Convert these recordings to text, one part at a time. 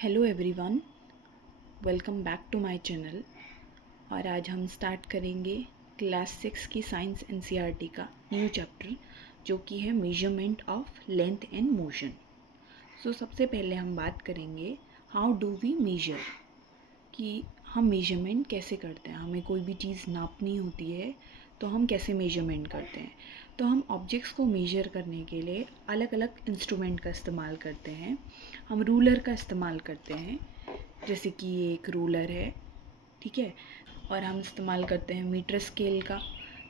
Hello everyone, welcome back to my channel. और आज हम स्टार्ट करेंगे क्लास 6 की साइंस एनसीईआरटी का न्यू चैप्टर जो कि है measurement of length and motion. So सबसे पहले हम बात करेंगे हाउ डू वी मेजर, कि हम मेजरमेंट कैसे करते हैं। हमें कोई भी चीज़ नापनी होती है तो हम कैसे मेजरमेंट करते हैं। तो हम ऑब्जेक्ट्स को मेजर करने के लिए अलग अलग इंस्ट्रूमेंट का इस्तेमाल करते हैं। हम रूलर का इस्तेमाल करते हैं, जैसे कि ये एक रूलर है, ठीक है। और हम इस्तेमाल करते हैं मीटर स्केल का।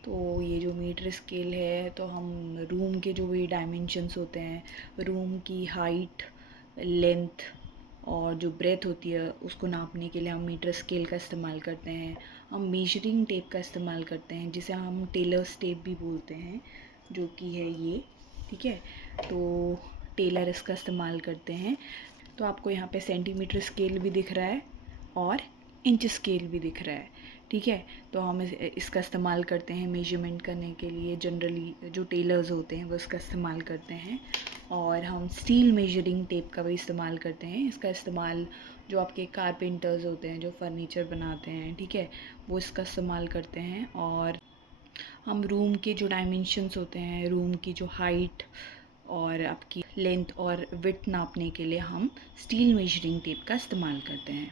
तो ये जो मीटर स्केल है, तो हम रूम के जो भी डायमेंशंस होते हैं, रूम की हाइट, लेंथ और जो ब्रेथ होती है उसको नापने के लिए हम मीटर स्केल का इस्तेमाल करते हैं। हम मेजरिंग टेप का इस्तेमाल करते हैं, जिसे हम टेलर्स टेप भी बोलते हैं, जो कि है ये, ठीक है। तो टेलर इसका इस्तेमाल करते हैं। तो आपको यहाँ पे सेंटीमीटर स्केल भी दिख रहा है और इंच स्केल भी दिख रहा है, ठीक है। तो हम इसका इस्तेमाल करते हैं मेजरमेंट करने के लिए। जनरली जो टेलर्स होते हैं वो इसका इस्तेमाल करते हैं। और हम स्टील मेजरिंग टेप का भी इस्तेमाल करते हैं। इसका इस्तेमाल जो आपके कारपेंटर्स होते हैं, जो फर्नीचर बनाते हैं, ठीक है, वो इसका इस्तेमाल करते हैं। और हम रूम के जो डायमेंशंस होते हैं, रूम की जो हाइट और आपकी लेंथ और विड्थ नापने के लिए हम स्टील मेजरिंग टेप का इस्तेमाल करते हैं।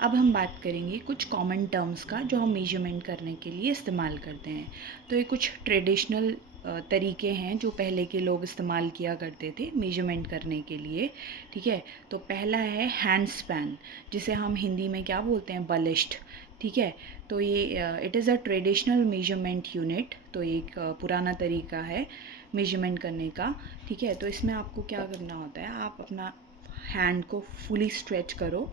अब हम बात करेंगे कुछ कॉमन टर्म्स का जो हम मेजरमेंट करने के लिए इस्तेमाल करते हैं। तो ये कुछ ट्रेडिशनल तरीके हैं जो पहले के लोग इस्तेमाल किया करते थे मेजरमेंट करने के लिए, ठीक है। तो पहला है हैंड स्पैन, जिसे हम हिंदी में क्या बोलते हैं, बलिष्ठ, ठीक है। तो ये it is a traditional measurement unit. तो ये एक पुराना तरीका है मेजरमेंट करने का, ठीक है। तो इसमें आपको क्या करना होता है, आप अपना हैंड को फुली स्ट्रेच करो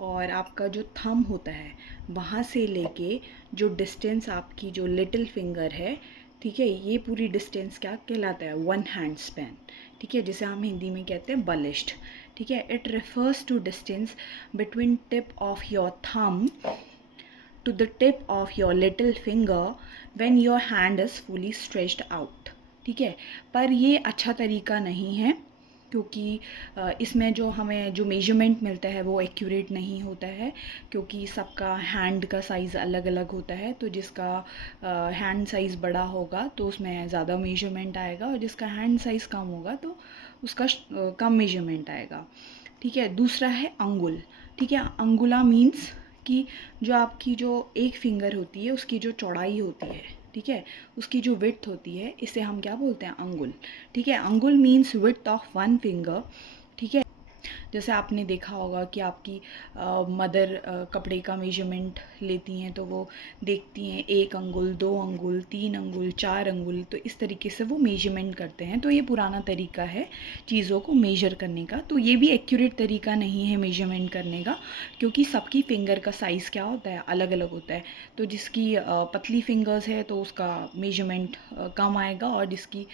और आपका जो थंब होता है वहाँ से लेके जो डिस्टेंस आपकी जो लिटिल फिंगर है, ठीक है, ये पूरी डिस्टेंस क्या कहलाता है, वन हैंड स्पैन, ठीक है, जिसे हम हिंदी में कहते हैं बलिष्ठ, ठीक है। It refers to distance between tip of your thumb to the tip of your little finger when your hand is fully stretched out, ठीक है। पर ये अच्छा तरीका नहीं है, क्योंकि इसमें जो हमें जो मेजरमेंट मिलता है वो एक्यूरेट नहीं होता है, क्योंकि सबका हैंड का साइज़ अलग अलग होता है। तो जिसका हैंड साइज़ बड़ा होगा तो उसमें ज़्यादा मेजरमेंट आएगा, और जिसका हैंड साइज़ कम होगा तो उसका कम मेजरमेंट आएगा, ठीक है। दूसरा है अंगुल, ठीक है। अंगुला मीन्स कि जो आपकी जो एक फिंगर होती है उसकी जो चौड़ाई होती है, ठीक है, उसकी जो विड्थ होती है, इसे हम क्या बोलते हैं, अंगुल, ठीक है। अंगुल means width of one finger, ठीक है। जैसे आपने देखा होगा कि आपकी मदर कपड़े का मेजरमेंट लेती हैं, तो वो देखती हैं 1 अंगुल, 2 अंगुल, 3 अंगुल, 4 अंगुल, तो इस तरीके से वो मेजरमेंट करते हैं। तो ये पुराना तरीका है चीज़ों को मेजर करने का। तो ये भी एक्यूरेट तरीका नहीं है मेजरमेंट करने का, क्योंकि सबकी फिंगर का साइज़ क्या होता है, अलग अलग होता है। तो जिसकी पतली फिंगर्स है तो उसका मेजरमेंट कम आएगा, और जिसकी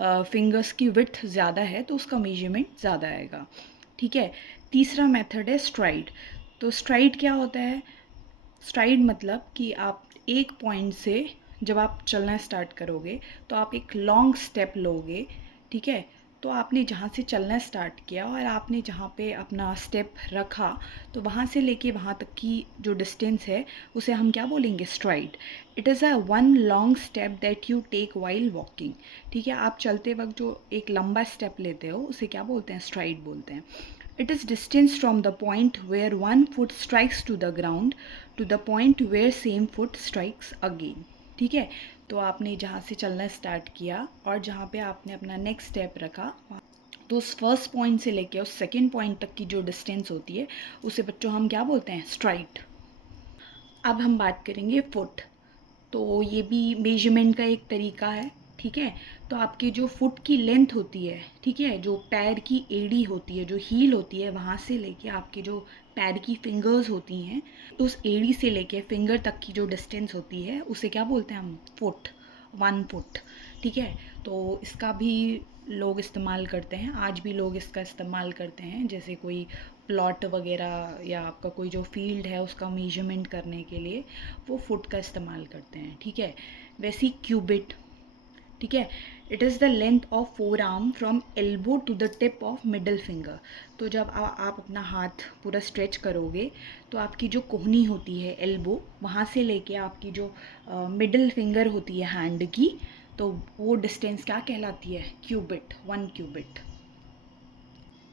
फिंगर्स की विड्थ ज़्यादा है तो उसका मेजरमेंट ज़्यादा आएगा, ठीक है। तीसरा मेथड है स्ट्राइड। तो स्ट्राइड क्या होता है, स्ट्राइड मतलब कि आप एक पॉइंट से जब आप चलना स्टार्ट करोगे तो आप एक लॉन्ग स्टेप लोगे, ठीक है। तो आपने जहाँ से चलना स्टार्ट किया और आपने जहाँ पे अपना स्टेप रखा, तो वहाँ से लेके वहाँ तक की जो डिस्टेंस है उसे हम क्या बोलेंगे, stride. It is a one long step that you take while walking, ठीक है। आप चलते वक्त जो एक लंबा स्टेप लेते हो उसे क्या बोलते हैं, स्ट्राइड बोलते हैं। It is distance from the point where one foot strikes to the ground to the point where same foot strikes again, ठीक है। तो आपने जहाँ से चलना स्टार्ट किया और जहाँ पे आपने अपना नेक्स्ट स्टेप रखा, तो उस फर्स्ट पॉइंट से लेके उस सेकेंड पॉइंट तक की जो डिस्टेंस होती है उसे बच्चों हम क्या बोलते हैं, स्ट्राइड। अब हम बात करेंगे फुट। तो ये भी मेजरमेंट का एक तरीका है, ठीक है। तो आपकी जो फुट की लेंथ होती है, ठीक है, जो पैर की एड़ी होती है, जो हील होती है, वहाँ से लेके आपकी जो पैर की फिंगर्स होती हैं, तो उस एड़ी से लेके फिंगर तक की जो डिस्टेंस होती है उसे क्या बोलते हैं हम, फुट, 1 फुट, ठीक है। तो इसका भी लोग इस्तेमाल करते हैं, आज भी लोग इसका इस्तेमाल करते हैं। जैसे कोई प्लॉट वगैरह या आपका कोई जो फील्ड है उसका मेजरमेंट करने के लिए वो फुट का इस्तेमाल करते हैं, ठीक है। वैसे ही क्यूबिट, ठीक है। It is the length of forearm from elbow to the tip of middle finger. तो जब आप अपना हाथ पूरा स्ट्रेच करोगे तो आपकी जो कोहनी होती है एल्बो, वहाँ से लेके आपकी जो मिडल फिंगर होती है हैंड की, तो वो डिस्टेंस क्या कहलाती है? Cubit, 1 cubit.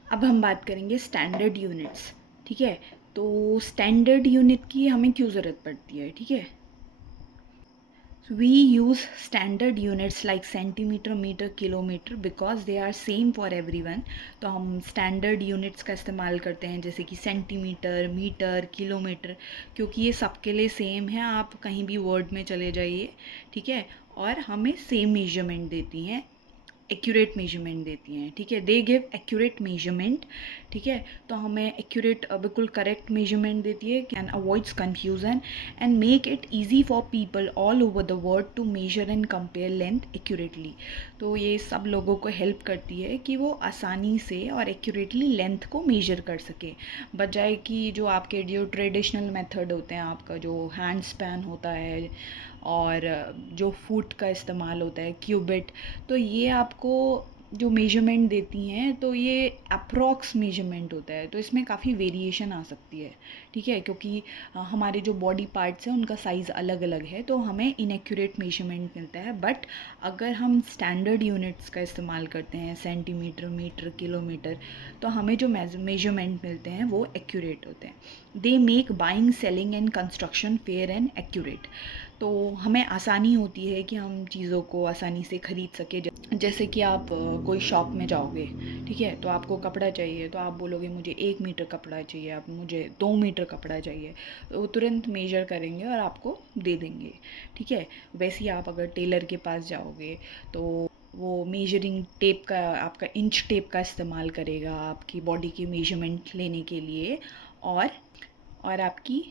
अब हम बात करेंगे स्टैंडर्ड यूनिट्स। ठीक है, तो स्टैंडर्ड यूनिट की हमें क्यों ज़रूरत पड़ती है? ठीक है, we use standard units like centimeter, meter, kilometer because they are same for everyone. तो हम standard units का इस्तेमाल करते हैं जैसे कि सेंटीमीटर, मीटर, किलोमीटर, क्योंकि ये सबके लिए सेम है। आप कहीं भी वर्ड में चले जाइए, ठीक है, और हमें सेम मेजरमेंट देती हैं, एक्यूरेट मेजरमेंट देती हैं। ठीक है, दे गिव एक्यूरेट मेजरमेंट। ठीक है, तो हमें एक्यूरेट, बिल्कुल करेक्ट मेजरमेंट देती है, can avoids confusion and make it easy for people all over the world to measure and compare length accurately. तो ये सब लोगों को हेल्प करती है कि वो आसानी से और एक्यूरेटली लेंथ को मेजर कर सके, बजाय कि जो आपके जो ट्रेडिशनल मेथड होते हैं, आपका जो हैंड स्पैन होता है और जो फुट का इस्तेमाल होता है, क्यूबिट, तो ये आपको जो मेजरमेंट देती हैं तो ये अप्रॉक्स मेजरमेंट होता है, तो इसमें काफ़ी वेरिएशन आ सकती है। ठीक है, क्योंकि हमारे जो बॉडी पार्ट्स हैं उनका साइज़ अलग अलग है, तो हमें इनएक्यूरेट मेजरमेंट मिलता है। बट अगर हम स्टैंडर्ड यूनिट्स का इस्तेमाल करते हैं, सेंटीमीटर, मीटर, किलोमीटर, तो हमें जो मेजरमेंट मिलते हैं वो एक्यूरेट होते हैं। They make buying, selling and construction fair and accurate. तो हमें आसानी होती है कि हम चीज़ों को आसानी से ख़रीद सकें। जैसे कि आप कोई शॉप में जाओगे, ठीक है, तो आपको कपड़ा चाहिए, तो आप बोलोगे मुझे 1 मीटर कपड़ा चाहिए, आप मुझे 2 मीटर कपड़ा चाहिए, तो वो तुरंत मेजर करेंगे और आपको दे देंगे। ठीक है, वैसे ही आप अगर टेलर के पास जाओगे तो वो मेजरिंग टेप का, आपका इंच टेप का इस्तेमाल करेगा आपकी बॉडी की मेजरमेंट लेने के लिए, और आपकी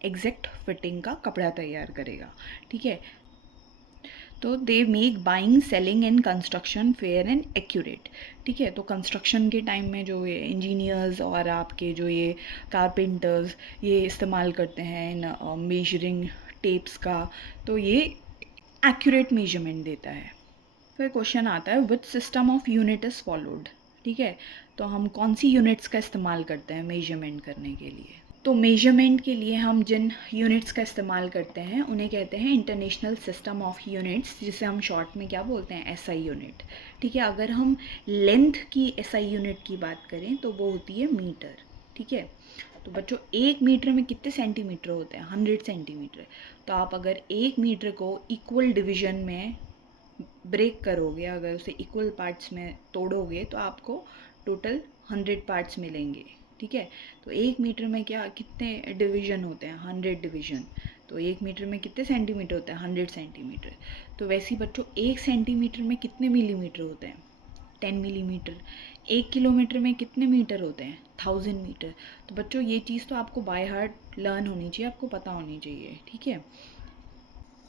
एग्जैक्ट फिटिंग का कपड़ा तैयार करेगा। ठीक है, तो they make buying, selling and construction fair and accurate. ठीक है, तो कंस्ट्रक्शन के टाइम में जो ये इंजीनियर्स और आपके जो ये कारपेंटर्स ये इस्तेमाल करते हैं इन मेजरिंग टेप्स का, तो ये एक्यूरेट मेजरमेंट देता है। फिर क्वेश्चन आता है which system of unit is followed. ठीक है, तो हम कौन सी यूनिट्स का इस्तेमाल करते हैं मेजरमेंट करने के लिए? तो मेजरमेंट के लिए हम जिन यूनिट्स का इस्तेमाल करते हैं उन्हें कहते हैं इंटरनेशनल सिस्टम ऑफ यूनिट्स, जिसे हम शॉर्ट में क्या बोलते हैं? SI unit. ठीक है, अगर हम लेंथ की एसआई यूनिट की बात करें तो वो होती है मीटर। ठीक है, तो बच्चों 1 मीटर में कितने सेंटीमीटर होते हैं? 100 सेंटीमीटर। तो आप अगर 1 मीटर को इक्वल डिवीजन में ब्रेक करोगे, अगर उसे इक्वल पार्ट्स में तोड़ोगे, तो आपको टोटल 100 पार्ट्स मिलेंगे। ठीक है, तो 1 मीटर में क्या कितने डिवीज़न होते हैं? 100 डिवीज़न। तो 1 मीटर में कितने सेंटीमीटर होते हैं? 100 सेंटीमीटर। तो वैसे ही बच्चों 1 सेंटीमीटर में कितने मिलीमीटर होते हैं? 10 मिलीमीटर। 1 किलोमीटर में कितने मीटर होते हैं? 1000 मीटर। तो बच्चों ये चीज़ तो आपको बाय हार्ट लर्न होनी चाहिए, आपको पता होनी चाहिए। ठीक है,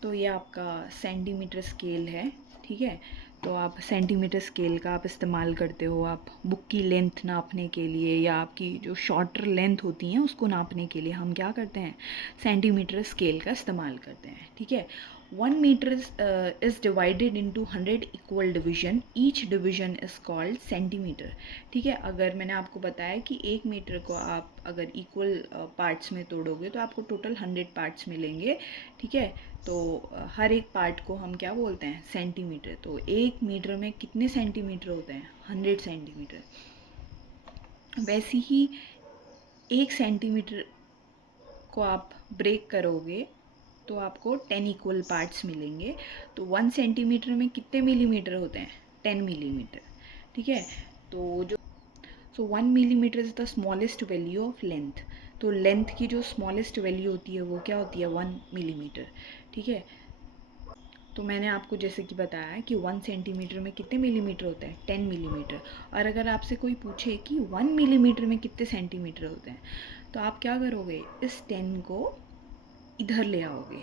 तो ये आपका सेंटीमीटर स्केल है। ठीक है, तो आप सेंटीमीटर स्केल का आप इस्तेमाल करते हो, आप बुक की लेंथ नापने के लिए या आपकी जो शॉर्टर लेंथ होती हैं उसको नापने के लिए हम क्या करते हैं? सेंटीमीटर स्केल का इस्तेमाल करते हैं। ठीक है, 1 metre is divided into 100 equal division, each division is called centimetre. ठीक है, अगर मैंने आपको बताया कि 1 मीटर को आप अगर इक्वल पार्ट्स में तोड़ोगे तो आपको टोटल 100 पार्ट्स मिलेंगे। ठीक है, तो हर एक पार्ट को हम क्या बोलते हैं? सेंटीमीटर। तो 1 मीटर में कितने सेंटीमीटर होते हैं? 100 सेंटीमीटर। वैसे ही 1 सेंटीमीटर को आप ब्रेक करोगे तो आपको 10 इक्वल पार्ट्स मिलेंगे। तो 1 सेंटीमीटर में कितने मिलीमीटर होते हैं? 10 मिलीमीटर। ठीक है, तो जो 1 millimetre is the smallest value of length. तो लेंथ की जो स्मॉलेस्ट वैल्यू होती है वो क्या होती है? 1 मिलीमीटर। ठीक है, तो मैंने आपको जैसे कि बताया कि 1 सेंटीमीटर में कितने मिलीमीटर होता है? 10 मिलीमीटर। और अगर आपसे कोई पूछे कि 1 मिलीमीटर में कितने सेंटीमीटर होते हैं, तो आप क्या करोगे? इस 10 को इधर ले आओगे,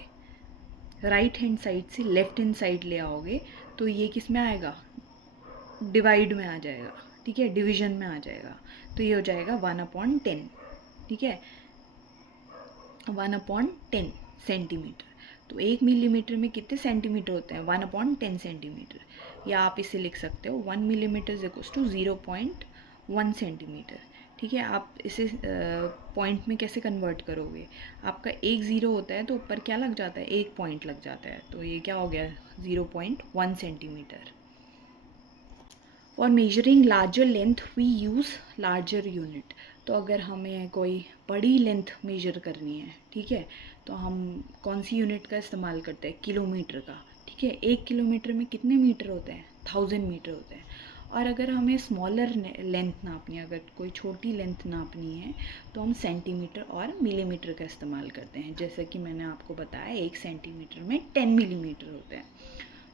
राइट हैंड साइड से लेफ्ट हैंड साइड ले आओगे, तो ये किस में आएगा? डिवाइड में आ जाएगा। ठीक है, डिवीजन में आ जाएगा, तो ये हो जाएगा 1/10। ठीक है, 1/10 सेंटीमीटर। तो 1 मिलीमीटर में कितने सेंटीमीटर होते हैं, 1/10 सेंटीमीटर। या आप इसे लिख सकते हो 1 millimetre is equal to 0.1 centimetre. ठीक है, आप इसे पॉइंट में कैसे कन्वर्ट करोगे, आपका एक ज़ीरो होता है तो ऊपर क्या लग जाता है, एक पॉइंट लग जाता है, तो ये क्या हो गया 0.1 centimetre. For measuring larger length we use larger unit. तो अगर हमें कोई बड़ी लेंथ मेजर करनी है, ठीक है, तो हम कौन सी यूनिट का इस्तेमाल करते हैं, किलोमीटर का। ठीक है, 1 किलोमीटर में कितने मीटर होते हैं, 1000 मीटर होते हैं। और अगर हमें स्मॉलर लेंथ नापनी है, अगर कोई छोटी लेंथ नापनी है, तो हम सेंटीमीटर और मिलीमीटर का इस्तेमाल करते हैं। जैसे कि मैंने आपको बताया 1 सेंटीमीटर में 10 मिलीमीटर होते हैं।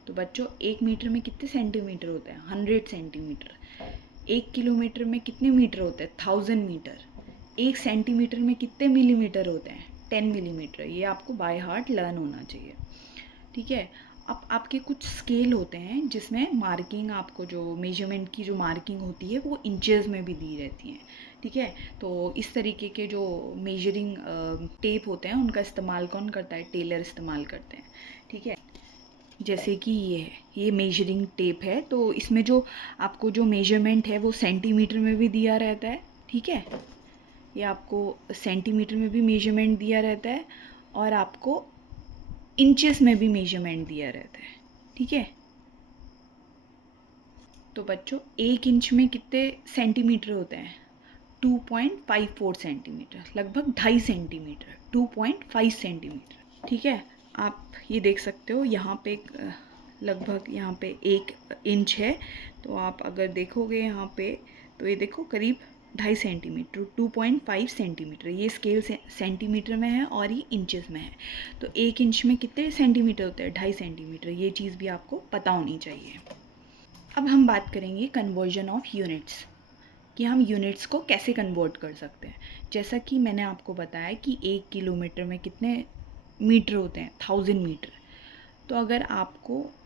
तो बच्चों 1 मीटर में कितने सेंटीमीटर होते हैं, 100 सेंटीमीटर। 1 किलोमीटर में कितने मीटर होते हैं, 1000 मीटर। 1 सेंटीमीटर में कितने मिलीमीटर होते हैं, 10 मिलीमीटर। ये आपको बाय हार्ट लर्न होना चाहिए। ठीक है, अब आपके कुछ स्केल होते हैं जिसमें मार्किंग, आपको जो मेजरमेंट की जो मार्किंग होती है वो इंचेस में भी दी रहती हैं। ठीक है, तो इस तरीके के जो मेजरिंग टेप होते हैं उनका इस्तेमाल कौन करता है, टेलर इस्तेमाल करते हैं। ठीक है, जैसे कि ये मेजरिंग टेप है, तो इसमें जो आपको जो मेजरमेंट है वो सेंटीमीटर में भी दिया रहता है। ठीक है, ये आपको सेंटीमीटर में भी मेजरमेंट दिया रहता है और आपको इंचेस में भी मेजरमेंट दिया रहता है। ठीक है, तो बच्चों 1 इंच में कितने सेंटीमीटर होते हैं, 2.54 सेंटीमीटर, लगभग 2.5 सेंटीमीटर, 2.5 सेंटीमीटर। ठीक है, आप ये देख सकते हो यहाँ पे लगभग यहाँ पे 1 इंच है, तो आप अगर देखोगे यहाँ पे तो ये देखो करीब 2.5 सेंटीमीटर, 2.5 सेंटीमीटर। ये स्केल सेंटीमीटर में है और ये इंचेस में है। तो 1 इंच में कितने सेंटीमीटर होते हैं, 2.5 सेंटीमीटर। ये चीज़ भी आपको पता होनी चाहिए। अब हम बात करेंगे कन्वर्जन ऑफ यूनिट्स, कि हम यूनिट्स को कैसे कन्वर्ट कर सकते हैं। जैसा कि मैंने आपको बताया कि 1 किलोमीटर में कितने मीटर होते हैं, 1000 मीटर। तो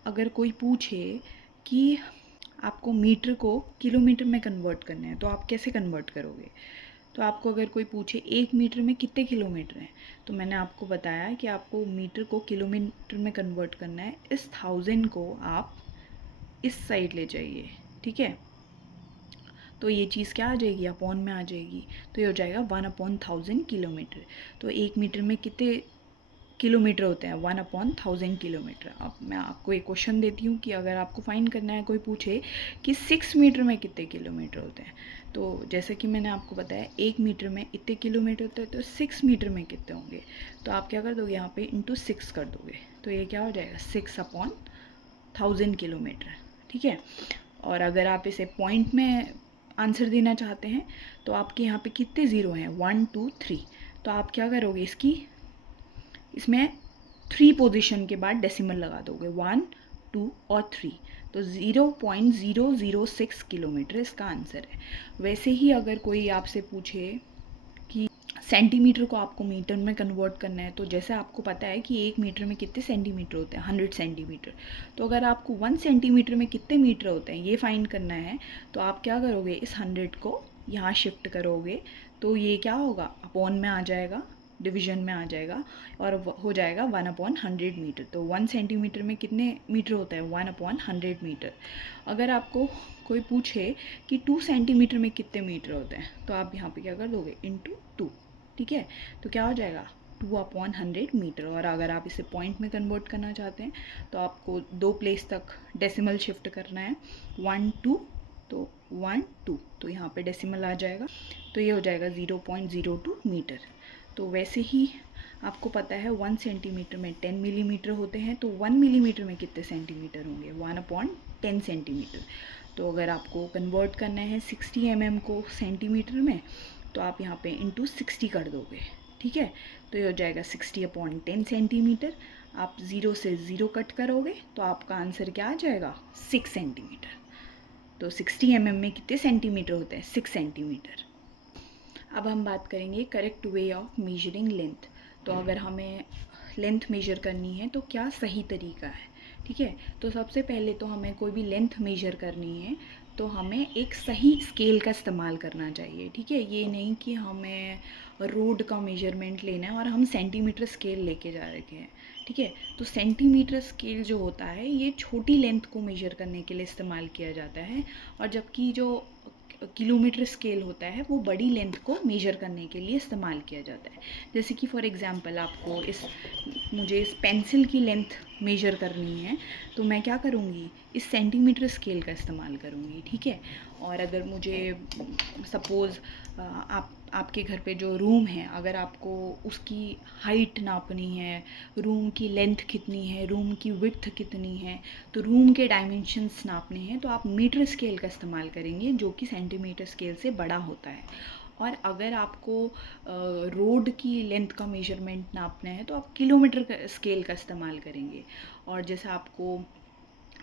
अगर कोई पूछे कि आपको मीटर को किलोमीटर में कन्वर्ट करना है तो आप कैसे कन्वर्ट करोगे। तो आपको अगर कोई पूछे 1 मीटर में कितने किलोमीटर हैं, तो मैंने आपको बताया कि आपको मीटर को किलोमीटर में कन्वर्ट करना है। इस 1000 को आप इस साइड ले जाइए। ठीक है, तो ये चीज़ क्या आ जाएगी, अपॉन में आ जाएगी, तो ये हो जाएगा 1/1000 किलोमीटर। तो 1 मीटर में कितने किलोमीटर होते हैं, 1/1000 किलोमीटर। अब मैं आपको एक क्वेश्चन देती हूँ कि अगर आपको फाइंड करना है, कोई पूछे कि 6 मीटर में कितने किलोमीटर होते हैं, तो जैसे कि मैंने आपको बताया 1 मीटर में इतने किलोमीटर होते हैं, तो 6 मीटर में कितने होंगे। तो आप क्या कर दोगे, यहाँ पे इंटू 6 कर दोगे, तो ये क्या हो जाएगा 6/1000 किलोमीटर। ठीक है, और अगर आप इसे पॉइंट में आंसर देना चाहते हैं तो आपके यहाँ पे कितने ज़ीरो हैं, 1 2 3। तो आप क्या करोगे, इसमें 3 पोजीशन के बाद डेसिमल लगा दोगे, 1 2 और 3। तो 0.006 किलोमीटर इसका आंसर है। वैसे ही अगर कोई आपसे पूछे कि सेंटीमीटर को आपको मीटर में कन्वर्ट करना है, तो जैसे आपको पता है कि 1 मीटर में कितने सेंटीमीटर होते हैं, 100 सेंटीमीटर। तो अगर आपको 1 सेंटीमीटर में कितने मीटर होते हैं ये फाइंड करना है, तो आप क्या करोगे, इस 100 को यहाँ शिफ्ट करोगे, तो ये क्या होगा, अपॉन में आ जाएगा, डिवीजन में आ जाएगा और हो जाएगा 1/100 मीटर। तो 1 सेंटीमीटर में कितने मीटर होता है, 1/100 मीटर। अगर आपको कोई पूछे कि 2 सेंटीमीटर में कितने मीटर होते हैं, तो आप यहाँ पे क्या कर दोगे, इंटू 2। ठीक है, तो क्या हो जाएगा 2/100 मीटर। और अगर आप इसे पॉइंट में कन्वर्ट करना चाहते हैं तो आपको 2 प्लेस तक डेसिमल शिफ्ट करना है, 1 2, तो 1 2, तो यहाँ पे डेसिमल आ जाएगा, तो ये हो जाएगा 0.02 मीटर। तो वैसे ही आपको पता है 1 सेंटीमीटर में 10 मिलीमीटर होते हैं, तो 1 मिलीमीटर में कितने सेंटीमीटर होंगे, 1/10 सेंटीमीटर। तो अगर आपको कन्वर्ट करना है 60 mm को सेंटीमीटर में, तो आप यहाँ पे इंटू 60 कर दोगे। ठीक है, तो ये हो जाएगा 60/10 सेंटीमीटर। आप 0 से 0 कट करोगे तो आपका आंसर क्या आ जाएगा, 6 सेंटीमीटर। तो 60 mm में कितने सेंटीमीटर होते हैं, 6 सेंटीमीटर। अब हम बात करेंगे correct way of measuring length. तो अगर हमें लेंथ मेजर करनी है तो क्या सही तरीका है। ठीक है, तो सबसे पहले तो हमें कोई भी लेंथ मेजर करनी है तो हमें एक सही स्केल का इस्तेमाल करना चाहिए, ठीक है। ये नहीं कि हमें रोड का मेजरमेंट लेना है और हम सेंटीमीटर स्केल लेके जा रखे हैं, ठीक है। तो सेंटीमीटर स्केल जो होता है ये छोटी लेंथ को मेजर करने के लिए इस्तेमाल किया जाता है, और जबकि जो किलोमीटर स्केल होता है वो बड़ी लेंथ को मेजर करने के लिए इस्तेमाल किया जाता है। जैसे कि फॉर एग्ज़ाम्पल आपको मुझे इस पेंसिल की लेंथ मेजर करनी है, तो मैं क्या करूँगी, इस सेंटीमीटर स्केल का इस्तेमाल करूँगी, ठीक है। और अगर मुझे सपोज़ आपके घर पे जो रूम है, अगर आपको उसकी हाइट नापनी है, रूम की लेंथ कितनी है, रूम की विड्थ कितनी है, तो रूम के डायमेंशंस नापने हैं, तो आप मीटर स्केल का इस्तेमाल करेंगे जो कि सेंटीमीटर स्केल से बड़ा होता है। और अगर आपको रोड की लेंथ का मेजरमेंट नापना है तो आप किलोमीटर स्केल का इस्तेमाल करेंगे। और जैसे आपको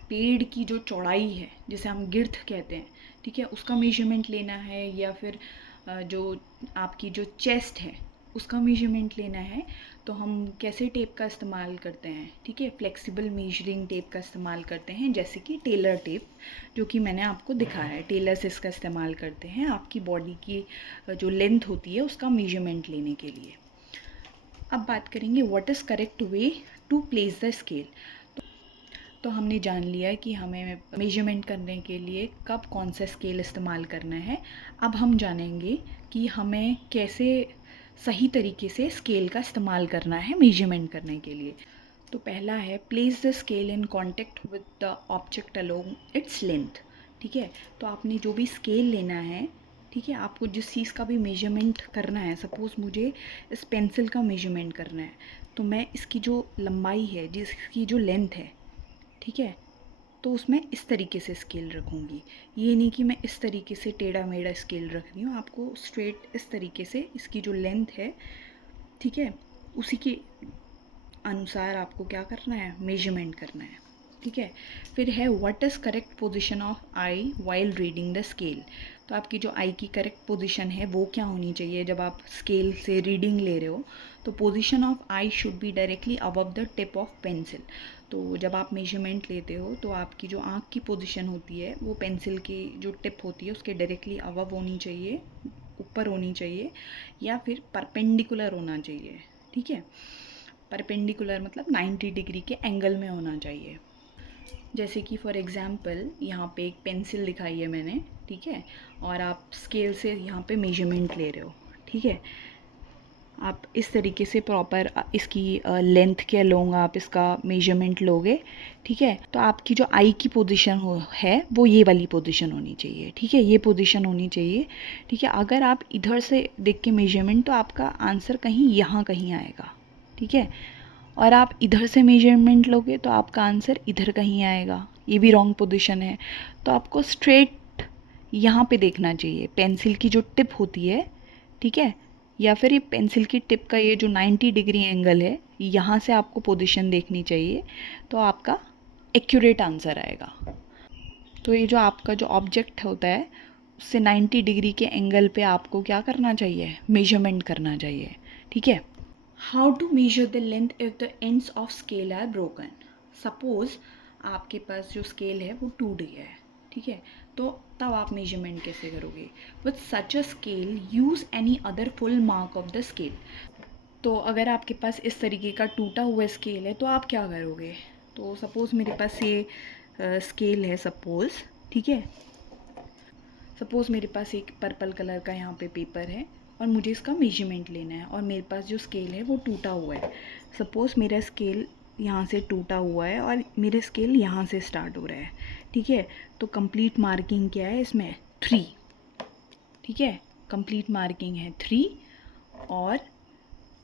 पेड़ की जो चौड़ाई है, जिसे हम गिर्थ कहते हैं, ठीक है, उसका मेजरमेंट लेना है, या फिर जो आपकी जो चेस्ट है उसका मेजरमेंट लेना है, तो हम कैसे टेप का इस्तेमाल करते हैं, ठीक है, फ्लेक्सिबल मेजरिंग टेप का इस्तेमाल करते हैं, जैसे कि टेलर टेप, जो कि मैंने आपको दिखाया है। टेलर्स इसका इस्तेमाल करते हैं आपकी बॉडी की जो लेंथ होती है उसका मेजरमेंट लेने के लिए। अब बात करेंगे what is correct way to place the scale. तो हमने जान लिया कि हमें मेजरमेंट करने के लिए कब कौन सा स्केल इस्तेमाल करना है। अब हम जानेंगे कि हमें कैसे सही तरीके से स्केल का इस्तेमाल करना है मेजरमेंट करने के लिए। तो पहला है place the scale in contact with the object along its length, ठीक है। तो आपने जो भी स्केल लेना है, ठीक है, आपको जिस चीज़ का भी मेजरमेंट करना है, सपोज़ मुझे इस पेंसिल का मेजरमेंट करना है, तो मैं इसकी जो लंबाई है, जिसकी जो लेंथ है, ठीक है, तो उसमें इस तरीके से स्केल रखूँगी। ये नहीं कि मैं इस तरीके से टेढ़ा मेढ़ा स्केल रख रही हूँ, आपको स्ट्रेट इस तरीके से इसकी जो लेंथ है, ठीक है, उसी के अनुसार आपको क्या करना है, मेजरमेंट करना है, ठीक है। फिर है what is correct position of I while reading the scale. तो आपकी जो आई की करेक्ट पोजीशन है वो क्या होनी चाहिए जब आप स्केल से रीडिंग ले रहे हो। तो position of I should be directly above the tip of pencil. तो जब आप मेजरमेंट लेते हो तो आपकी जो आँख की पोजीशन होती है वो पेंसिल की जो टिप होती है उसके डायरेक्टली अबव होनी चाहिए, ऊपर होनी चाहिए, या फिर परपेंडिकुलर होना चाहिए, ठीक है। परपेंडिकुलर मतलब 90 डिग्री के एंगल में होना चाहिए। जैसे कि फॉर एग्ज़ाम्पल यहाँ पे एक पेंसिल दिखाई है मैंने, ठीक है, और आप स्केल से यहाँ पे मेजरमेंट ले रहे हो, ठीक है। आप इस तरीके से प्रॉपर इसकी लेंथ के अलोंग आप इसका मेजरमेंट लोगे, ठीक है। तो आपकी जो आई की पोजीशन है वो ये वाली पोजीशन होनी चाहिए, ठीक है, ये पोजीशन होनी चाहिए, ठीक है। अगर आप इधर से देख के मेजरमेंट, तो आपका आंसर कहीं यहाँ कहीं आएगा, ठीक है। और आप इधर से मेजरमेंट लोगे तो आपका आंसर इधर कहीं आएगा, ये भी रॉन्ग पोजीशन है। तो आपको स्ट्रेट यहाँ पे देखना चाहिए, पेंसिल की जो टिप होती है, ठीक है, या फिर ये पेंसिल की टिप का ये जो 90 डिग्री एंगल है, यहाँ से आपको पोजीशन देखनी चाहिए, तो आपका एक्यूरेट आंसर आएगा। तो ये जो आपका जो ऑब्जेक्ट होता है उससे 90 डिग्री के एंगल पे आपको क्या करना चाहिए, मेजरमेंट करना चाहिए, ठीक है। How to measure the length if the ends of scale are broken. Suppose आपके पास जो स्केल है वो टूट गया है, ठीक है, तो तब आप मेजरमेंट कैसे करोगे। With such a scale use any other full mark of the scale. तो अगर आपके पास इस तरीके का टूटा हुआ स्केल है तो आप क्या करोगे। तो सपोज़ मेरे पास ये स्केल है, सपोज़, ठीक है, सपोज़ मेरे पास एक पर्पल कलर का यहाँ पे पेपर है और मुझे इसका मेजरमेंट लेना है, और मेरे पास जो स्केल है वो टूटा हुआ है। सपोज़ मेरा स्केल यहाँ से टूटा हुआ है और मेरे स्केल यहाँ से स्टार्ट हो रहा है, ठीक है। तो कंप्लीट मार्किंग क्या है इसमें, 3, ठीक है, कंप्लीट मार्किंग है 3। और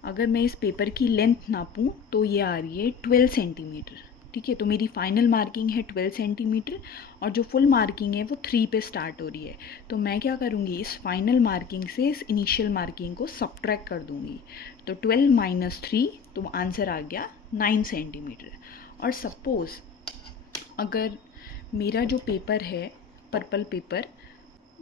अगर मैं इस पेपर की लेंथ नापूँ तो ये आ रही है 12 सेंटीमीटर, ठीक है। तो मेरी फाइनल मार्किंग है 12 सेंटीमीटर, और जो फुल मार्किंग है वो 3 पे स्टार्ट हो रही है। तो मैं क्या करूँगी, इस फाइनल मार्किंग से इस इनिशियल मार्किंग को सब्ट्रैक्ट कर दूँगी। तो 12 माइनस 3, तो आंसर आ गया 9 सेंटीमीटर। और सपोज़ अगर मेरा जो पेपर है, पर्पल पेपर,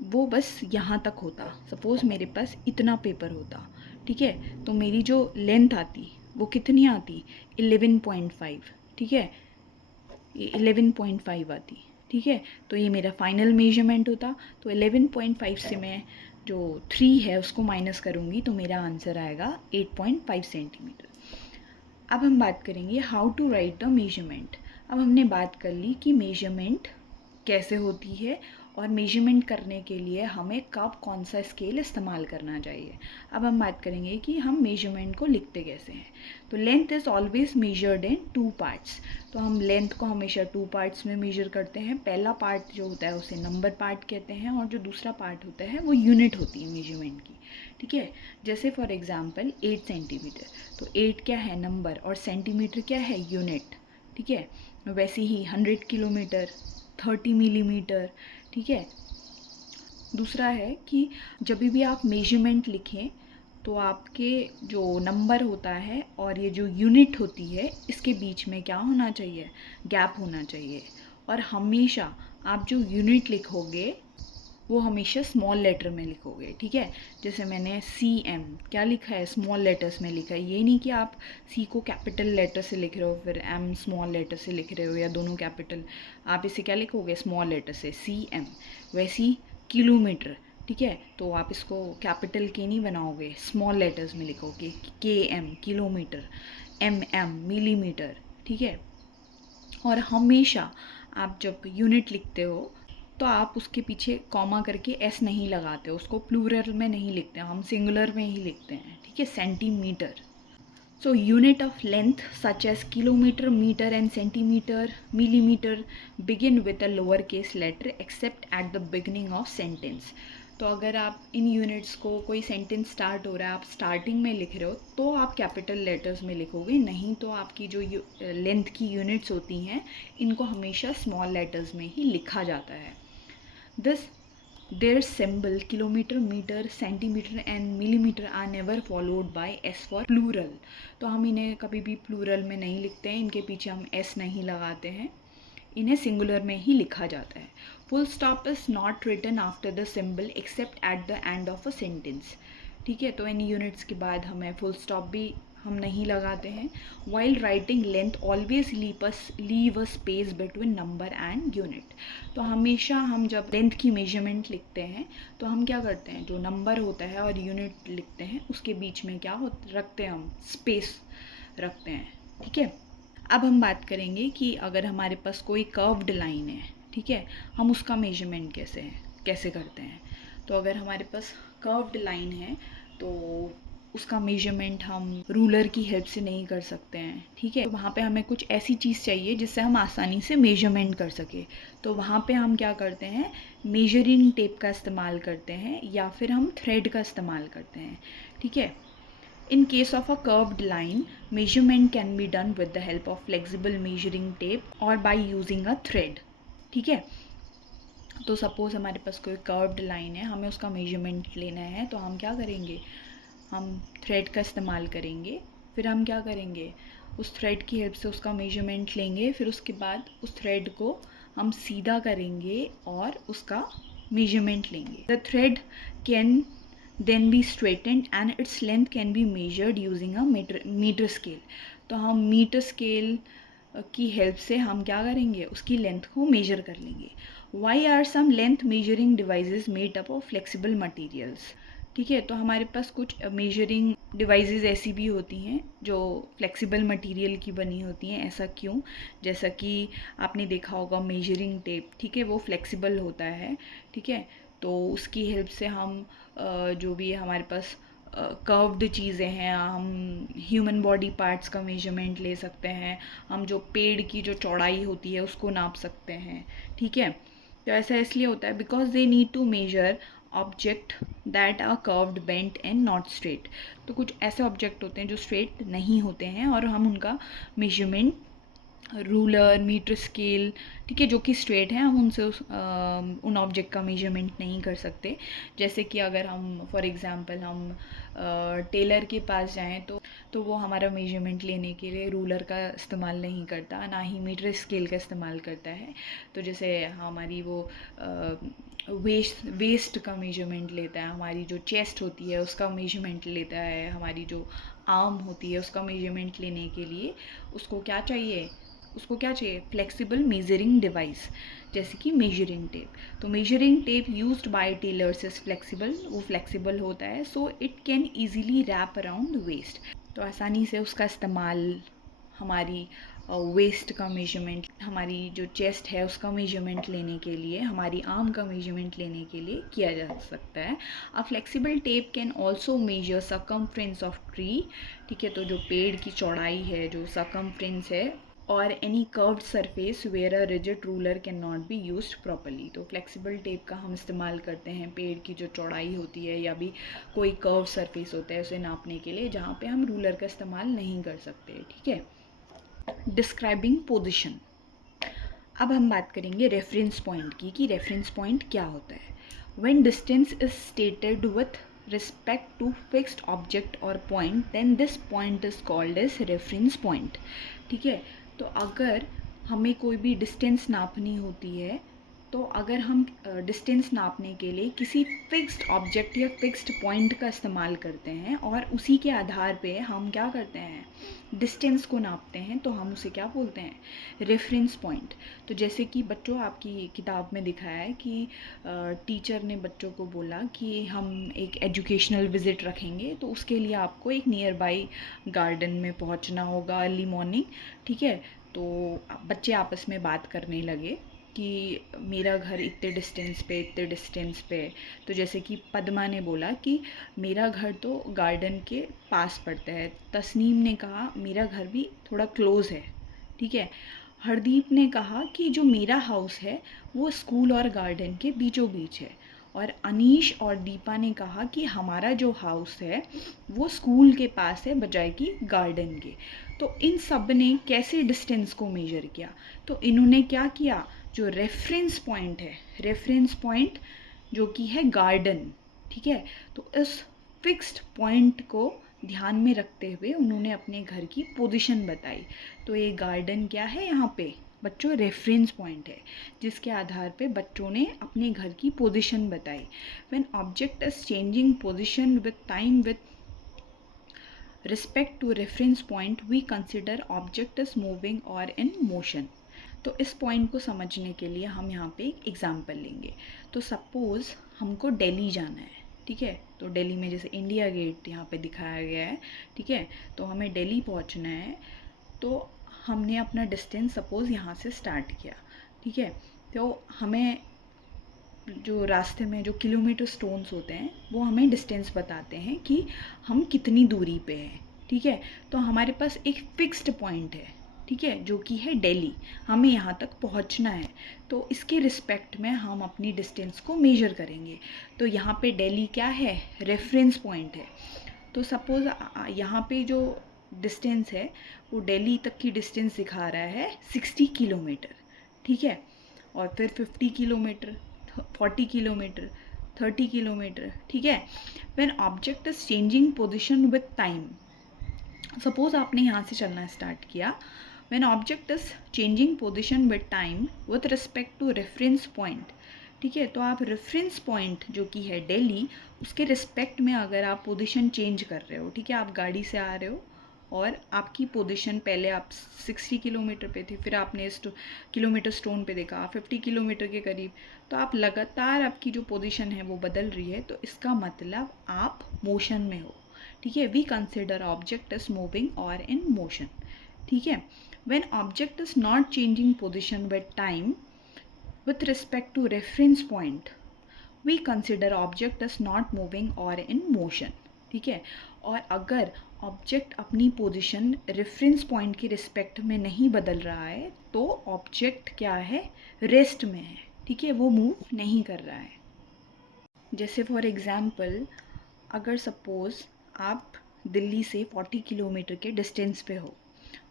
वो बस यहाँ तक होता, सपोज़ मेरे पास इतना पेपर होता, ठीक है, तो मेरी जो लेंथ आती वो कितनी आती, 11.5, ठीक है, ये 11.5 आती, ठीक है। तो ये मेरा फाइनल मेजरमेंट होता। तो 11.5 से मैं जो 3 है उसको माइनस करूँगी तो मेरा आंसर आएगा 8.5 सेंटीमीटर। अब हम बात करेंगे how to write the measurement. अब हमने बात कर ली कि मेजरमेंट कैसे होती है और मेजरमेंट करने के लिए हमें कब कौन सा स्केल इस्तेमाल करना चाहिए। अब हम बात करेंगे कि हम मेजरमेंट को लिखते कैसे हैं। तो length is always measured in 2 parts. तो हम लेंथ को हमेशा 2 पार्ट्स में मेजर करते हैं। पहला पार्ट जो होता है उसे नंबर पार्ट कहते हैं और जो दूसरा पार्ट होता है वो यूनिट होती है मेजरमेंट की। ठीक है। जैसे फॉर एग्जांपल 8 सेंटीमीटर, तो 8 क्या है नंबर और सेंटीमीटर क्या है यूनिट। ठीक है। वैसे ही 100 किलोमीटर, 30 मिलीमीटर। ठीक है। दूसरा है कि जब भी आप मेजरमेंट लिखें तो आपके जो नंबर होता है और ये जो यूनिट होती है इसके बीच में क्या होना चाहिए, गैप होना चाहिए। और हमेशा आप जो यूनिट लिखोगे वो हमेशा स्मॉल लेटर में लिखोगे। ठीक है। जैसे मैंने CM क्या लिखा है, स्मॉल लेटर्स में लिखा है। ये नहीं कि आप C को कैपिटल लेटर से लिख रहे हो फिर M स्मॉल लेटर से लिख रहे हो या दोनों कैपिटल। आप इसे क्या लिखोगे, स्मॉल लेटर से CM। वैसे ही किलोमीटर, ठीक है, तो आप इसको कैपिटल के नहीं बनाओगे, स्मॉल लेटर्स में लिखोगे KM किलोमीटर, MM मिलीमीटर। ठीक है। और हमेशा आप जब यूनिट लिखते हो तो आप उसके पीछे कॉमा करके एस नहीं लगाते हो, उसको प्लूरल में नहीं लिखते, हम सिंगुलर में ही लिखते हैं। ठीक है। Centimetre. So unit of length such as kilometer, meter and centimeter, millimeter begin with a lowercase letter except at the beginning of sentence. तो अगर आप इन यूनिट्स को, कोई सेंटेंस स्टार्ट हो रहा है आप स्टार्टिंग में लिख रहे हो तो आप कैपिटल लेटर्स में लिखोगे, नहीं तो आपकी जो लेंथ की यूनिट्स होती हैं इनको हमेशा स्मॉल लेटर्स में ही लिखा जाता है। This their symbol kilometer, meter, centimeter and millimeter are never followed by S for plural. तो हम इन्हें कभी भी प्लूरल में नहीं लिखते हैं, इनके पीछे हम S नहीं लगाते हैं, इन्हें सिंगुलर में ही लिखा जाता है। Full stop is not written after the symbol except at the end of a sentence. ठीक है। तो इन यूनिट्स के बाद हमें फुल स्टॉप भी हम नहीं लगाते हैं। While writing length always leave a space between number and unit. तो हमेशा हम जब लेंथ की मेजरमेंट लिखते हैं तो हम क्या करते हैं, जो नंबर होता है और यूनिट लिखते हैं उसके बीच में क्या रखते हैं, हम स्पेस रखते हैं। ठीक है। अब हम बात करेंगे कि अगर हमारे पास कोई कर्व्ड लाइन है, ठीक है, हम उसका मेजरमेंट कैसे करते हैं। तो अगर हमारे पास कर्व्ड लाइन है तो उसका मेजरमेंट हम रूलर की हेल्प से नहीं कर सकते हैं। ठीक है। तो वहाँ पे हमें कुछ ऐसी चीज़ चाहिए जिससे हम आसानी से मेजरमेंट कर सके। तो वहाँ पे हम क्या करते हैं, मेजरिंग टेप का इस्तेमाल करते हैं या फिर हम थ्रेड का इस्तेमाल करते हैं। ठीक है। In case of a curved line, measurement can be done with the help of flexible measuring tape or by using a thread. ठीक है। तो सपोज हमारे पास कोई कर्व्ड लाइन है, हमें उसका मेजरमेंट लेना है तो हम क्या करेंगे, हम थ्रेड का इस्तेमाल करेंगे। फिर हम क्या करेंगे, उस थ्रेड की हेल्प से उसका मेजरमेंट लेंगे, फिर उसके बाद उस थ्रेड को हम सीधा करेंगे और उसका मेजरमेंट लेंगे। The thread can then be straightened and its length can be measured using a meter scale. तो हम मीटर स्केल की हेल्प से हम क्या करेंगे, उसकी लेंथ को मेजर कर लेंगे। Why are some length measuring devices made up of flexible materials? ठीक है। तो हमारे पास कुछ मेजरिंग डिवाइसेस ऐसी भी होती हैं जो फ्लेक्सिबल मटेरियल की बनी होती हैं। ऐसा क्यों, जैसा कि आपने देखा होगा मेजरिंग टेप, ठीक है, वो फ्लेक्सिबल होता है। ठीक है। तो उसकी हेल्प से हम जो भी हमारे पास कर्व्ड चीज़ें हैं, हम ह्यूमन बॉडी पार्ट्स का मेजरमेंट ले सकते हैं, हम जो पेड़ की जो चौड़ाई होती है उसको नाप सकते हैं। ठीक है। तो ऐसा इसलिए होता है because they need to measure object that are curved, bent and not straight. तो कुछ ऐसे ऑब्जेक्ट होते हैं जो स्ट्रेट नहीं होते हैं और हम उनका मेजरमेंट रूलर, मीटर स्केल, ठीक है, जो कि स्ट्रेट है, हम उनसे उन ऑब्जेक्ट का मेजरमेंट नहीं कर सकते। जैसे कि अगर हम फॉर एग्ज़ाम्पल हम टेलर के पास जाएं तो वो हमारा मेजरमेंट लेने के लिए रूलर का इस्तेमाल नहीं करता, ना ही मीटर स्केल का इस्तेमाल करता है। तो जैसे हमारी वो वेस्ट का मेजरमेंट लेता है, हमारी जो चेस्ट होती है उसका मेजरमेंट लेता है, हमारी जो आर्म होती है उसका मेजरमेंट लेने के लिए उसको क्या चाहिए, उसको क्या चाहिए, फ्लेक्सिबल मेजरिंग डिवाइस, जैसे कि मेजरिंग टेप। तो measuring tape used by tailors is flexible, वो फ्लेक्सिबल होता है, so it can easily wrap around waist. तो आसानी से उसका इस्तेमाल हमारी वेस्ट का मेजरमेंट, हमारी जो चेस्ट है उसका मेजरमेंट लेने के लिए, हमारी आर्म का मेजरमेंट लेने के लिए किया जा सकता है। A flexible tape can also measure circumference of tree, ठीक है, तो जो पेड़ की चौड़ाई है, जो सकमफ्रेंस है, और any curved surface where a rigid ruler can not be used properly. तो फ्लेक्सिबल टेप का हम इस्तेमाल करते हैं पेड़ की जो चौड़ाई होती है या भी कोई कर्व सरफेस होता है उसे नापने के लिए, जहाँ पे हम रूलर का इस्तेमाल नहीं कर सकते, ठीक है। Describing position. अब हम बात करेंगे रेफरेंस पॉइंट की, कि रेफरेंस पॉइंट क्या होता है। When distance is stated with respect to fixed object और point, then this point is called as reference point, ठीक है। तो अगर हमें कोई भी डिस्टेंस नापनी होती है, तो अगर हम डिस्टेंस नापने के लिए किसी फिक्स्ड ऑब्जेक्ट या फिक्स्ड पॉइंट का इस्तेमाल करते हैं और उसी के आधार पे हम क्या करते हैं, डिस्टेंस को नापते हैं, तो हम उसे क्या बोलते हैं, रेफरेंस पॉइंट। तो जैसे कि बच्चों, आपकी किताब में दिखाया है कि टीचर ने बच्चों को बोला कि हम एक एजुकेशनल विज़िट रखेंगे, तो उसके लिए आपको एक नियर बाई गार्डन में पहुंचना होगा अर्ली मॉर्निंग, ठीक है। तो बच्चे आपस में बात करने लगे कि मेरा घर इतने डिस्टेंस पे। तो जैसे कि पद्मा ने बोला कि मेरा घर तो गार्डन के पास पड़ता है। तस्नीम ने कहा मेरा घर भी थोड़ा क्लोज़ है, ठीक है। हरदीप ने कहा कि जो मेरा हाउस है वो स्कूल और गार्डन के बीचों बीच है। और अनीश और दीपा ने कहा कि हमारा जो हाउस है वो स्कूल के पास है बजाय कि गार्डन के। तो इन सब ने कैसे डिस्टेंस को मेजर किया, तो इन्होंने क्या किया, जो रेफरेंस पॉइंट है, रेफरेंस पॉइंट जो कि है गार्डन, ठीक है, तो इस फिक्स्ड पॉइंट को ध्यान में रखते हुए उन्होंने अपने घर की पोजीशन बताई। तो ये गार्डन क्या है यहाँ पे बच्चों, रेफरेंस पॉइंट है, जिसके आधार पे बच्चों ने अपने घर की पोजीशन बताई। When object is changing position with time with respect to reference point, we consider object is moving और इन मोशन। तो इस पॉइंट को समझने के लिए हम यहाँ पे एक एग्जाम्पल लेंगे। तो सपोज़ हमको दिल्ली जाना है, ठीक है, तो दिल्ली में जैसे इंडिया गेट यहाँ पे दिखाया गया है, ठीक है, तो हमें दिल्ली पहुँचना है। तो हमने अपना डिस्टेंस सपोज़ यहाँ से स्टार्ट किया, ठीक है। तो हमें जो रास्ते में जो किलोमीटर स्टोन्स होते हैं वो हमें डिस्टेंस बताते हैं कि हम कितनी दूरी पे हैं, ठीक है। तो हमारे पास एक फिक्स्ड पॉइंट है, ठीक है, जो कि है दिल्ली, हमें यहाँ तक पहुँचना है। तो इसके रिस्पेक्ट में हम अपनी डिस्टेंस को मेजर करेंगे। तो यहाँ पे दिल्ली क्या है, रेफरेंस पॉइंट है। तो सपोज़ यहाँ पे जो डिस्टेंस है वो दिल्ली तक की डिस्टेंस दिखा रहा है 60 किलोमीटर, ठीक है। और फिर 50 किलोमीटर, 40 किलोमीटर, 30 किलोमीटर, ठीक है। When object is changing position with time, suppose आपने यहाँ से चलना स्टार्ट किया। When object is changing position with time with respect to reference point, ठीक है, तो आप रेफरेंस पॉइंट जो कि है दिल्ली, उसके रिस्पेक्ट में अगर आप पोजीशन चेंज कर रहे हो, ठीक है, आप गाड़ी से आ रहे हो और आपकी पोजीशन पहले आप 60 किलोमीटर पे थे, फिर आपने किलोमीटर स्टोन पे देखा 50 किलोमीटर के करीब, तो आप लगातार आपकी जो पोजीशन है वो बदल रही है, तो इसका मतलब आप मोशन में हो, ठीक है। We consider object is moving और इन मोशन, ठीक है। When object is not changing position with time with respect to reference point, we consider object as not moving or in motion, ठीक है। और अगर ऑब्जेक्ट अपनी पोजीशन रेफरेंस पॉइंट की respect में नहीं बदल रहा है तो ऑब्जेक्ट क्या है, रेस्ट में है, ठीक है, वो मूव नहीं कर रहा है। जैसे फॉर एग्जांपल, अगर सपोज़ आप दिल्ली से 40 किलोमीटर के डिस्टेंस पे हो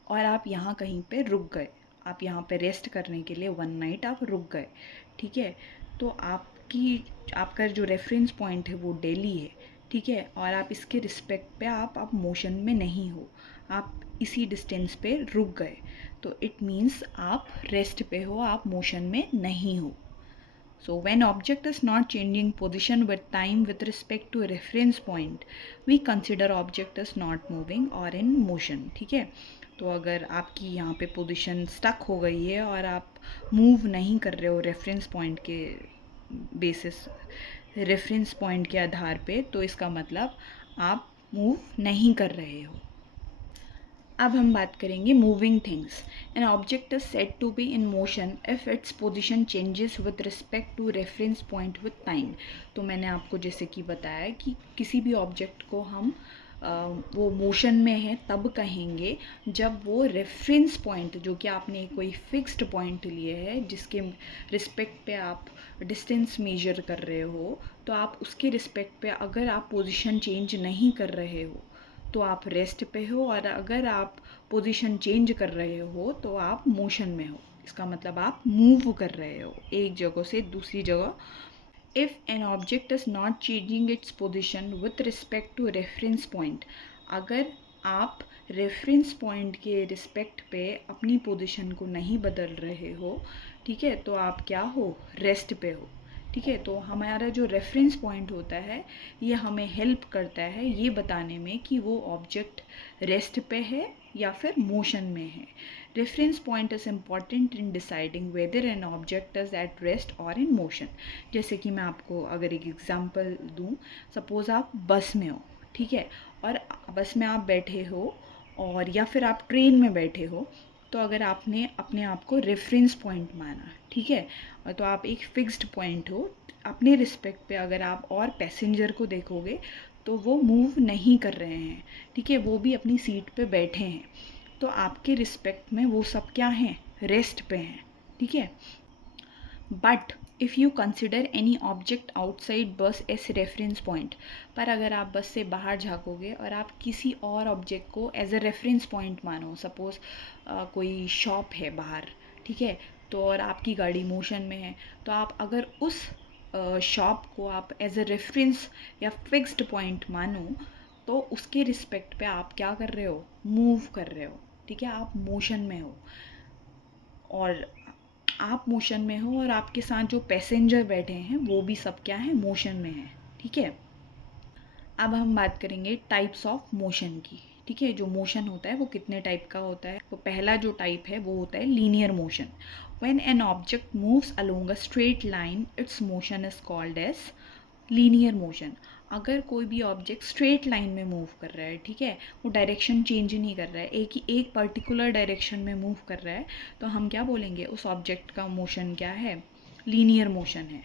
और आप यहाँ कहीं पे रुक गए, आप यहाँ पे रेस्ट करने के लिए 1 नाइट आप रुक गए, ठीक है, तो आपका जो रेफरेंस पॉइंट है वो दिल्ली है, ठीक है, और आप इसके रिस्पेक्ट पे आप मोशन में नहीं हो, आप इसी डिस्टेंस पे रुक गए, तो इट मीन्स आप रेस्ट पे हो, आप मोशन में नहीं हो। So when object is not changing position with time with respect to a reference point, we consider object as not moving or in motion, ठीक है। तो अगर आपकी यहाँ पे पोजीशन स्टक हो गई है और आप मूव नहीं कर रहे हो रेफरेंस पॉइंट के बेसिस, रेफरेंस पॉइंट के आधार पे, तो इसका मतलब आप मूव नहीं कर रहे हो। अब हम बात करेंगे moving things. An object is said to be in motion if its position changes with respect to reference point with time. तो मैंने आपको जैसे कि बताया कि किसी भी ऑब्जेक्ट को हम वो मोशन में है तब कहेंगे जब वो रेफरेंस पॉइंट, जो कि आपने कोई फिक्स्ड पॉइंट लिए है जिसके रिस्पेक्ट पे आप डिस्टेंस मेजर कर रहे हो, तो आप उसके रिस्पेक्ट पे अगर आप पोजीशन चेंज नहीं कर रहे हो तो आप रेस्ट पे हो, और अगर आप पोजीशन चेंज कर रहे हो तो आप मोशन में हो। इसका मतलब आप मूव कर रहे हो एक जगह से दूसरी जगह। If an object is not changing its position with respect to reference point, अगर आप रेफरेंस पॉइंट के रिस्पेक्ट पे अपनी पोजीशन को नहीं बदल रहे हो, ठीक है, तो आप क्या हो, रेस्ट पे हो। ठीक है, तो हमारा जो रेफरेंस पॉइंट होता है ये हमें हेल्प करता है ये बताने में कि वो ऑब्जेक्ट रेस्ट पे है या फिर मोशन में है। Reference point is important in deciding weather N object is at rest और इन मोशन। जैसे कि मैं आपको अगर एक एग्जांपल दूं, सपोज़ आप बस में हो, ठीक है, और बस में आप बैठे हो और या फिर आप ट्रेन में बैठे हो, तो अगर आपने अपने आप को रेफरेंस पॉइंट माना, ठीक है, तो आप एक फिक्स्ड पॉइंट हो अपने रिस्पेक्ट पे, अगर आप और पैसेंजर को देखोगे तो वो मूव नहीं कर रहे हैं, ठीक है, वो भी अपनी सीट पे बैठे हैं, तो आपके रिस्पेक्ट में वो सब क्या हैं, रेस्ट पे हैं, ठीक है। But if you consider any object outside बस एज रेफरेंस पॉइंट, पर अगर आप बस से बाहर झाँकोगे और आप किसी और ऑब्जेक्ट को एज अ रेफरेंस पॉइंट मानो, सपोज़ कोई शॉप है बाहर, ठीक है, तो और आपकी गाड़ी मोशन में है, तो आप अगर उस शॉप को आप एज अ रेफरेंस या फिक्स्ड पॉइंट मानो, तो उसके रिस्पेक्ट पे आप क्या कर रहे हो, मूव कर रहे हो, ठीक है, आप मोशन में हो, और आप मोशन में हो और आपके साथ जो पैसेंजर बैठे हैं वो भी सब क्या है, मोशन में है, ठीक है। अब हम बात करेंगे टाइप्स ऑफ मोशन की, ठीक है, जो मोशन होता है वो कितने टाइप का होता है। तो पहला जो टाइप है वो होता है linear motion. When an object moves along a straight line its motion is called as linear motion. अगर कोई भी ऑब्जेक्ट स्ट्रेट लाइन में मूव कर रहा है, ठीक है, वो डायरेक्शन चेंज नहीं कर रहा है, एक पर्टिकुलर डायरेक्शन में मूव कर रहा है, तो हम क्या बोलेंगे, उस ऑब्जेक्ट का मोशन क्या है, लीनियर मोशन है।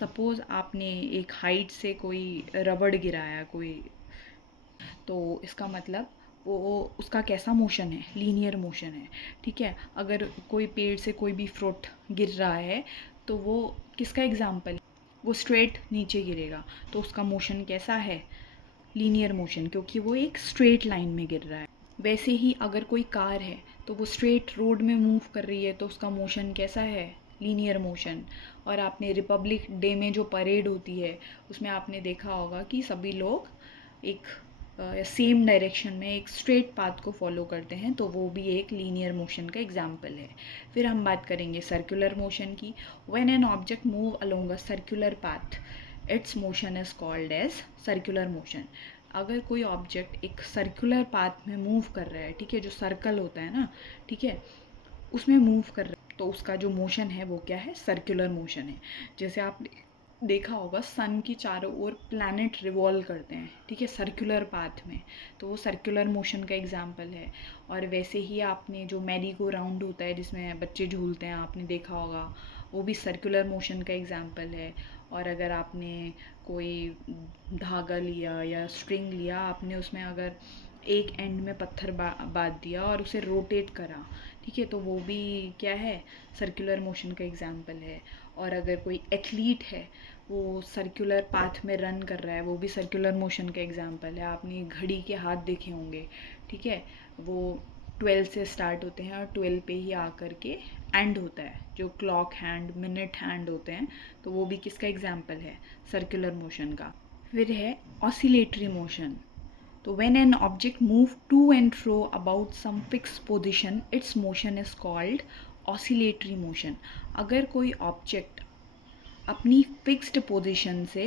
सपोज़ आपने एक हाइट से कोई रबड़ गिराया कोई, तो इसका मतलब वो उसका कैसा मोशन है, लीनियर मोशन है, ठीक है। अगर कोई पेड़ से कोई भी फ्रूट गिर रहा है तो वो किसका एग्जाम्पल, वो स्ट्रेट नीचे गिरेगा, तो उसका मोशन कैसा है, लीनियर मोशन, क्योंकि वो एक स्ट्रेट लाइन में गिर रहा है। वैसे ही अगर कोई कार है तो वो स्ट्रेट रोड में मूव कर रही है, तो उसका मोशन कैसा है, लीनियर मोशन। और आपने रिपब्लिक डे में जो परेड होती है उसमें आपने देखा होगा कि सभी लोग एक सेम डायरेक्शन में एक स्ट्रेट पाथ को फॉलो करते हैं, तो वो भी एक लीनियर मोशन का एग्जाम्पल है। फिर हम बात करेंगे सर्कुलर मोशन की। When an object move along a circular path its motion is called as circular motion. अगर कोई ऑब्जेक्ट एक सर्कुलर पाथ में मूव कर रहा है, ठीक है, जो सर्कल होता है ना, ठीक है, उसमें मूव कर रहा है, तो उसका जो मोशन है वो क्या है, सर्कुलर मोशन है। जैसे आपने देखा होगा सन की चारों ओर प्लैनेट रिवॉल्व करते हैं, ठीक है, सर्कुलर पाथ में, तो वो सर्कुलर मोशन का एग्जाम्पल है। और वैसे ही आपने जो मैरी गो राउंड होता है जिसमें बच्चे झूलते हैं, आपने देखा होगा, वो भी सर्कुलर मोशन का एग्जाम्पल है। और अगर आपने कोई धागा लिया या स्ट्रिंग लिया, आपने उसमें अगर एक एंड में पत्थर बांध दिया और उसे रोटेट करा, ठीक है, तो वो भी क्या है, सर्कुलर मोशन का एग्जाम्पल है। और अगर कोई एथलीट है, वो सर्कुलर पाथ में रन कर रहा है, वो भी सर्कुलर मोशन का एग्जाम्पल है। आपने घड़ी के हाथ देखे होंगे, ठीक है, वो 12 से स्टार्ट होते हैं और 12 पे ही आकर के एंड होता है, जो क्लॉक हैंड, मिनट हैंड होते हैं, तो वो भी किसका एग्जाम्पल है, सर्कुलर मोशन का। फिर है ऑसिलेटरी मोशन। तो when an object move to and fro about some fixed position, its motion is called oscillatory motion. अगर कोई ऑब्जेक्ट अपनी फिक्स्ड पोजीशन से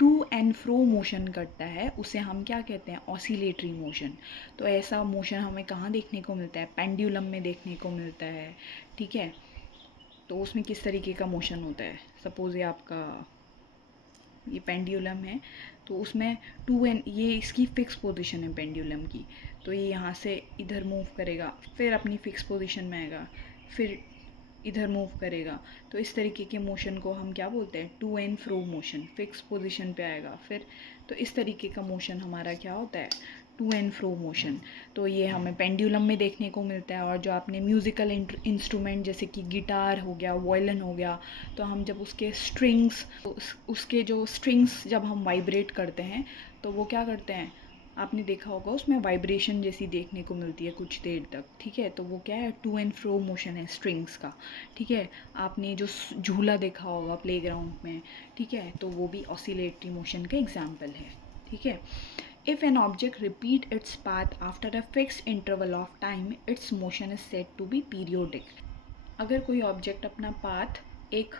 टू एंड फ्रो मोशन करता है उसे हम क्या कहते हैं, ऑसिलेटरी मोशन। तो ऐसा मोशन हमें कहाँ देखने को मिलता है, पेंडुलम में देखने को मिलता है, ठीक है। तो उसमें किस तरीके का मोशन होता है, सपोज ये आपका ये पेंडुलम है, तो उसमें टू एंड, ये इसकी फिक्स पोजीशन है पेंडुलम की, तो ये यहाँ से इधर मूव करेगा, फिर अपनी फिक्स पोजीशन में आएगा, फिर इधर मूव करेगा। तो इस तरीके के मोशन को हम क्या बोलते हैं, to and fro motion. Fix position पे आएगा फिर, तो इस तरीके का मोशन हमारा क्या होता है, टू एंड फ्रो मोशन। तो ये हमें पेंडुलम में देखने को मिलता है। और जो आपने म्यूज़िकल इंस्ट्रूमेंट जैसे कि गिटार हो गया, वायलिन हो गया, तो हम जब उसके स्ट्रिंग्स, उसके जो स्ट्रिंग्स जब हम वाइब्रेट करते हैं तो वो क्या करते हैं, आपने देखा होगा उसमें वाइब्रेशन जैसी देखने को मिलती है कुछ देर तक, ठीक है। तो वो क्या है, टू एंड फ्रो मोशन है स्ट्रिंग्स का, ठीक है। आपने जो झूला देखा होगा प्लेग्राउंड में, ठीक है, तो वो भी ऑसिलेटरी मोशन का एग्जाम्पल है, ठीक है। If an object repeat its path after a fixed interval of time, its motion is said to be periodic. अगर कोई ऑब्जेक्ट अपना पाथ एक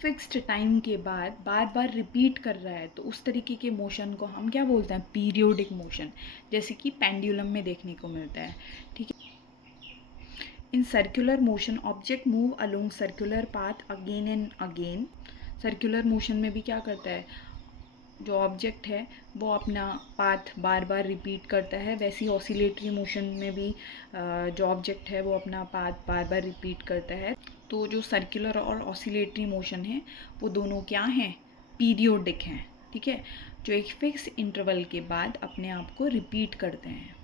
फिक्स्ड टाइम के बाद बार बार रिपीट कर रहा है तो उस तरीके के मोशन को हम क्या बोलते हैं, पीरियोडिक मोशन, जैसे कि पेंडुलम में देखने को मिलता है, ठीक है। In circular motion object move along circular path again and again. Circular motion में भी क्या करता है, जो ऑब्जेक्ट है वो अपना पाथ बार बार रिपीट करता है, वैसे ही ऑसिलेटरी मोशन में भी जो ऑब्जेक्ट है वो अपना पाथ बार बार रिपीट करता है। तो जो सर्कुलर और ऑसिलेटरी मोशन है वो दोनों क्या हैं, पीरियोडिक हैं, ठीक है, जो एक फिक्स इंटरवल के बाद अपने आप को रिपीट करते हैं।